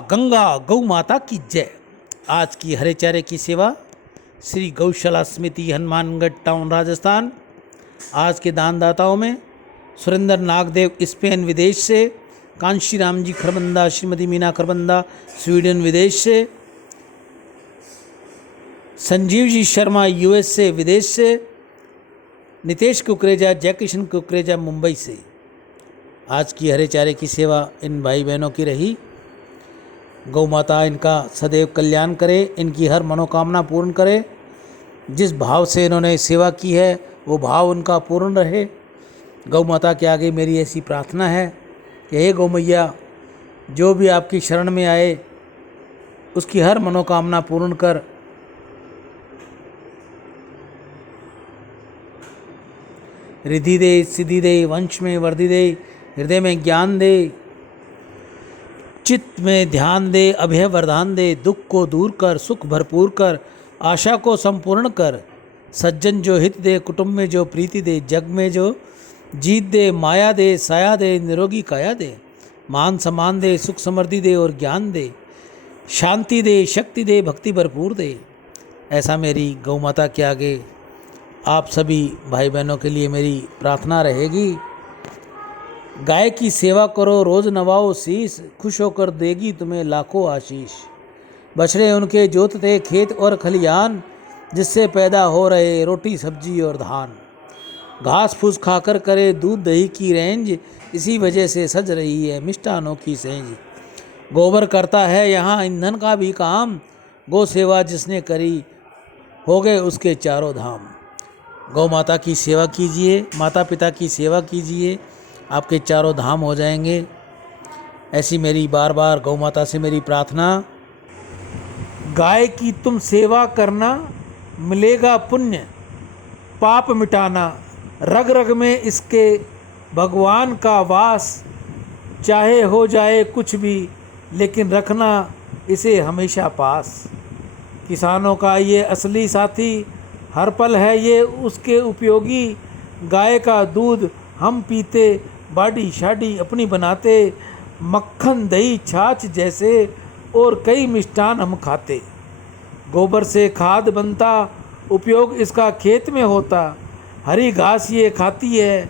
गंगा गौ माता की जय। आज की हरे चारे की सेवा श्री गौशाला समिति हनुमानगढ़ टाउन राजस्थान। आज के दानदाताओं में सुरेंद्र नागदेव स्पेन विदेश से, कांशी राम जी खरबंदा, श्रीमती मीना खरबंदा स्वीडन विदेश से, संजीव जी शर्मा यूएस से विदेश से, नितेश कुकरेजा, जयकिशन कुकरेजा मुंबई से। आज की हरे चारे की सेवा इन भाई बहनों की रही। गौ माता इनका सदैव कल्याण करे, इनकी हर मनोकामना पूर्ण करे। जिस भाव से इन्होंने सेवा की है वो भाव उनका पूर्ण रहे। गौ माता के आगे मेरी ऐसी प्रार्थना है कि हे गौ मैया, जो भी आपकी शरण में आए उसकी हर मनोकामना पूर्ण कर। रिद्धि दे, सिद्धि दे, वंश में वृद्धि दे, हृदय में ज्ञान दे, चित्त में ध्यान दे, अभय वरदान दे, दुख को दूर कर, सुख भरपूर कर, आशा को संपूर्ण कर। सज्जन जो हित दे, कुटुंब में जो प्रीति दे, जग में जो जीत दे, माया दे, साया दे, निरोगी काया दे, मान सम्मान दे, सुख समृद्धि दे और ज्ञान दे, शांति दे, शक्ति दे, भक्ति भरपूर दे। ऐसा मेरी गौ माता के आगे आप सभी भाई बहनों के लिए मेरी प्रार्थना रहेगी। गाय की सेवा करो, रोज नवाओ शीश, खुश होकर देगी तुम्हें लाखों आशीष। बछड़े उनके जोतते खेत और खलियान, जिससे पैदा हो रहे रोटी सब्जी और धान। घास फूस खाकर करे दूध दही की रेंज, इसी वजह से सज रही है मिष्टानों की सेंज। गोबर करता है यहाँ ईंधन का भी काम, गौ सेवा जिसने करी हो गए उसके चारों धाम। गौ माता की सेवा कीजिए, माता पिता की सेवा कीजिए, आपके चारों धाम हो जाएंगे। ऐसी मेरी बार बार गौ माता से मेरी प्रार्थना। गाय की तुम सेवा करना, मिलेगा पुण्य पाप मिटाना। रग रग में इसके भगवान का वास, चाहे हो जाए कुछ भी लेकिन रखना इसे हमेशा पास। किसानों का ये असली साथी, हर पल है ये उसके उपयोगी। गाय का दूध हम पीते, बाडी शाडी अपनी बनाते, मक्खन दही छाछ जैसे और कई मिष्ठान हम खाते। गोबर से खाद बनता, उपयोग इसका खेत में होता। हरी घास ये खाती है,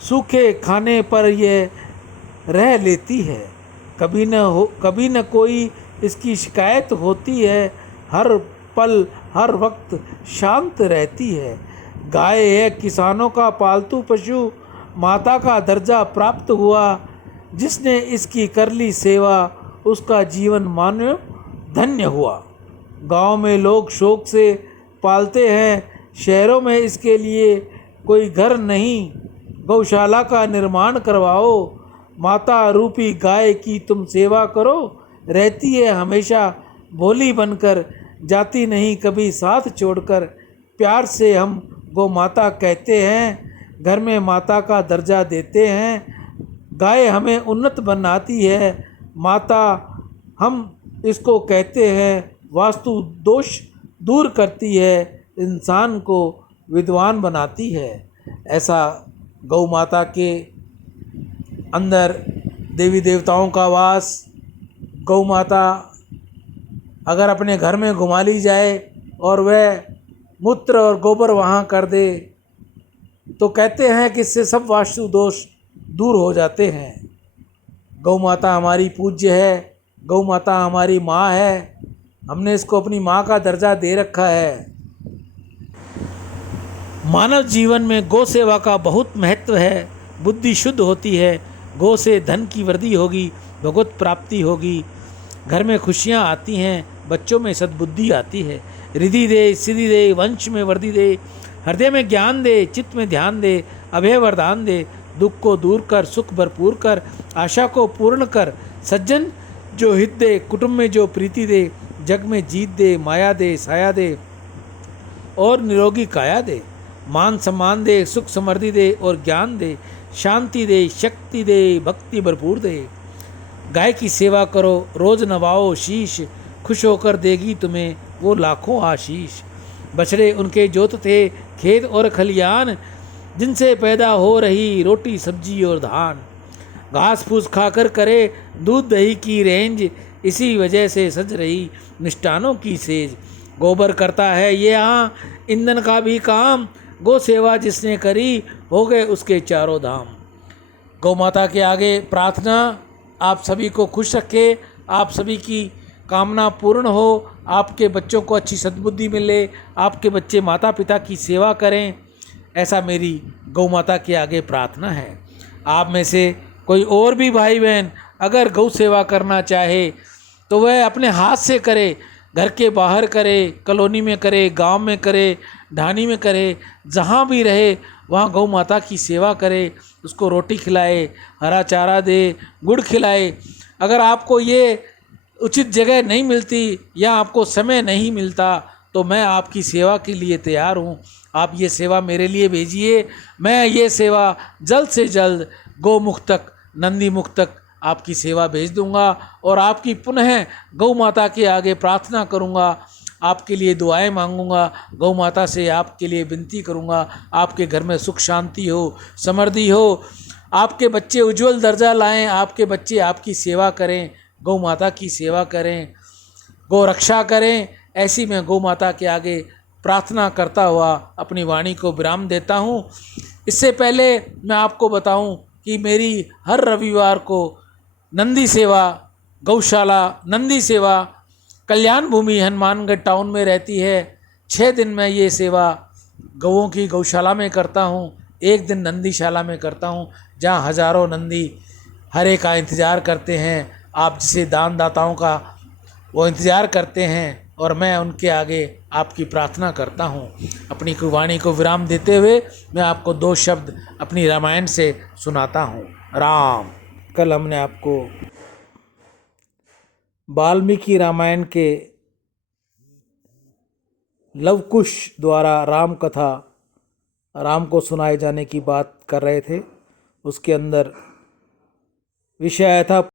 सूखे खाने पर ये रह लेती है। कभी न कोई इसकी शिकायत होती है, हर पल हर वक्त शांत रहती है। गाय है किसानों का पालतू पशु, माता का दर्जा प्राप्त हुआ। जिसने इसकी कर ली सेवा, उसका जीवन मानो धन्य हुआ। गांव में लोग शौक से पालते हैं, शहरों में इसके लिए कोई घर नहीं। गौशाला का निर्माण करवाओ, माता रूपी गाय की तुम सेवा करो। रहती है हमेशा भोली बनकर, जाती नहीं कभी साथ छोड़कर। प्यार से हम गौ माता कहते हैं, घर में माता का दर्जा देते हैं। गाय हमें उन्नत बनाती है, माता हम इसको कहते हैं। वास्तु दोष दूर करती है, इंसान को विद्वान बनाती है। ऐसा गौ माता के अंदर देवी देवताओं का वास। गौ माता अगर अपने घर में घुमा ली जाए और वह मूत्र और गोबर वहाँ कर दे तो कहते हैं कि इससे सब वास्तु दोष दूर हो जाते हैं। गौ माता हमारी पूज्य है, गौ माता हमारी माँ है। हमने इसको अपनी माँ का दर्जा दे रखा है। मानव जीवन में गौ सेवा का बहुत महत्व है। बुद्धि शुद्ध होती है, गौ से धन की वृद्धि होगी, भगवत प्राप्ति होगी। घर में खुशियाँ आती हैं, बच्चों में सद्बुद्धि आती है। रिद्धि दे, सिद्धि दे, वंश में वृद्धि दे, हृदय में ज्ञान दे, चित्त में ध्यान दे, अभय वरदान दे, दुख को दूर कर, सुख भरपूर कर, आशा को पूर्ण कर। सज्जन जो हित दे, कुटुंब में जो प्रीति दे, जग में जीत दे, माया दे, साया दे और निरोगी काया दे, मान सम्मान दे, सुख समृद्धि दे और ज्ञान दे, शांति दे, शक्ति दे, भक्ति भरपूर दे। गाय की सेवा करो, रोज नवाओ शीश, खुश होकर देगी तुम्हें वो लाखों आशीष। बछड़े उनके जोतते खेत और खलियान, जिनसे पैदा हो रही रोटी सब्जी और धान। घास फूस खाकर करे दूध दही की रेंज, इसी वजह से सज रही मिष्ठानों की सेज। गोबर करता है ये यहाँ ईंधन का भी काम, गौ सेवा जिसने करी हो गए उसके चारों धाम। गौ माता के आगे प्रार्थना, आप सभी को खुश रखे, आप सभी की कामना पूर्ण हो, आपके बच्चों को अच्छी सद्बुद्धि मिले, आपके बच्चे माता पिता की सेवा करें, ऐसा मेरी गौ माता के आगे प्रार्थना है। आप में से कोई और भी भाई बहन अगर गौ सेवा करना चाहे तो वह अपने हाथ से करे, घर के बाहर करे, कॉलोनी में करे, गांव में करे, ढानी में करे, जहाँ भी रहे वहाँ गौ माता की सेवा करे, उसको रोटी खिलाए, हरा चारा दे, गुड़ खिलाए। अगर आपको ये उचित जगह नहीं मिलती या आपको समय नहीं मिलता तो मैं आपकी सेवा के लिए तैयार हूँ। आप ये सेवा मेरे लिए भेजिए, मैं ये सेवा जल्द से जल्द गौ मुख तक, नंदी मुख तक आपकी सेवा भेज दूंगा और आपकी पुनः गौ माता के आगे प्रार्थना करूंगा, आपके लिए दुआएं मांगूंगा, गौ माता से आपके लिए विनती करूंगा, आपके घर में सुख शांति हो, समृद्धि हो, आपके बच्चे उज्जवल दर्जा लाएं, आपके बच्चे आपकी सेवा करें, गौ माता की सेवा करें, गौ रक्षा करें। ऐसी मैं गौ माता के आगे प्रार्थना करता हुआ अपनी वाणी को विराम देता हूँ। इससे पहले मैं आपको बताऊं कि मेरी हर रविवार को नंदी सेवा, गौशाला नंदी सेवा कल्याण भूमि हनुमानगढ़ टाउन में रहती है। 6 दिन मैं ये सेवा गौओं की गौशाला में करता हूँ, 1 दिन नंदीशाला में करता हूँ, जहाँ हजारों नंदी हरे का इंतज़ार करते हैं, आप जिसे दान दाताओं का वो इंतज़ार करते हैं और मैं उनके आगे आपकी प्रार्थना करता हूँ। अपनी वाणी को विराम देते हुए मैं आपको 2 शब्द अपनी रामायण से सुनाता हूँ। राम। कल हमने आपको वाल्मीकि रामायण के लवकुश द्वारा राम कथा, राम को सुनाए जाने की बात कर रहे थे। उसके अंदर विषय आया था